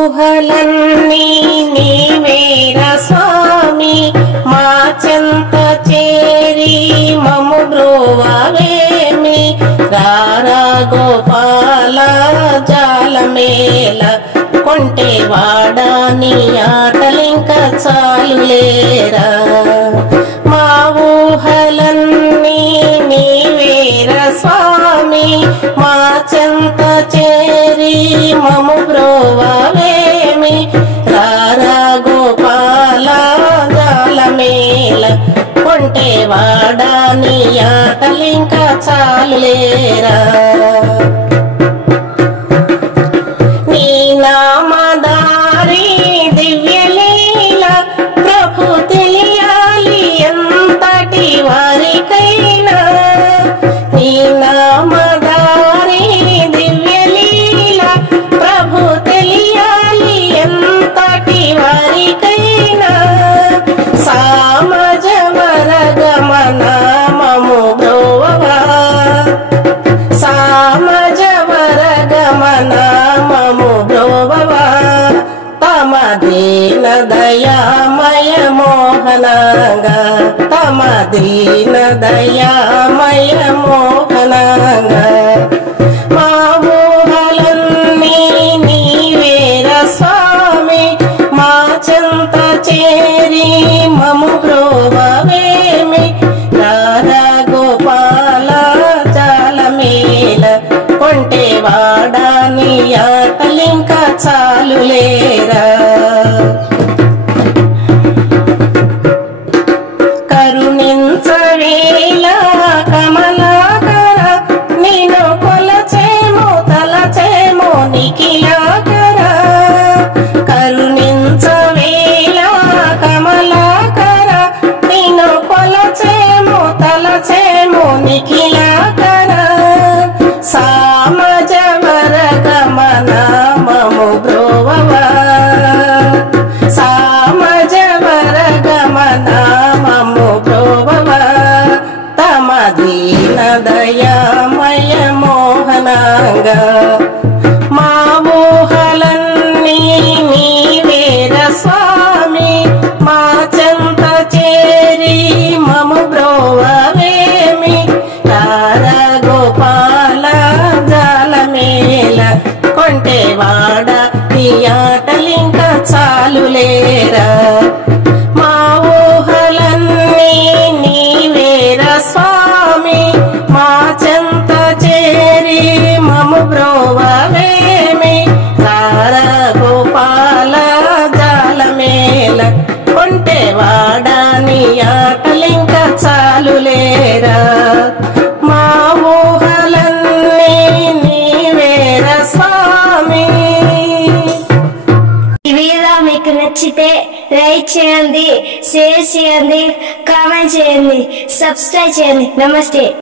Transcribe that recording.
ఊహలన్నీ నీవేరా స్వామి మా చెంత చేరి మము బ్రోవవేమి రారా గోపాల జాలమేల కొంటే వాడా నీ ఆటలింక చాలులేరా మా ఊహలన్నీ నీవేరా స్వామి మా చెంత చేరి మము బ్రోవవేమి రారా గోపాల జాలమేల కొంటే వాడా నీ ఆటలింక చాలులేరా నీ నామదారి దివ్యలీల ప్రభు తెలియాలి ఎంతటి వారికైనా నీ నామదారి దివ్యలీల ప్రభు తెలియాలి ఎంతటి వారికైనా సామజ వరగమన మము బ్రోవవా సామజ వరగమన మము బ్రోవవా తమ దీన దయామయ మోహనంగా తమ దీన దయామయ మోహనంగా మా ఊహలన్నీ నీవేరా స్వామి మా చెంత చేరి మము బ్రోవవేమి రారా గోపాల జాలమేల కొంటే వాడా నీ ఆటలింక చాలులేరా కరుణించవేళ కమలాకర నిన్ను కొలచేమో తలచేమో నిఖిలాకర కరుణించవేళ కమలాకర నిన్ను కొలచేమో తలచేమో నిఖిలాకర సామజ వరగమన మము బ్రోవవా సామజ వరగమన మము బ్రోవవా తమ దీన దయామయ మోహనంగా మా ఊహలన్నీ నీవేరా స్వామి మా చెంత చేరి మము బ్రోవవేమి రారా గోపాల జాలమేల కొంటే వాడా నీ ఆటలింక చాలులేరా మా ఊహలన్నీ నీవేరా స్వామి మా చెంత చేరి మము బ్రోవవేమి రారా గోపాల జాలమేల కొంటే వాడా నీ ఆటలింక చాలులేరా మా ఊహలన్నీ నీవేరా స్వామి. ఈ వీడియో మీకు నచ్చితే లైక్ చేయండి, షేర్ చేయండి, కామెంట్ చేయండి, సబ్స్క్రైబ్ చేయండి. నమస్తే.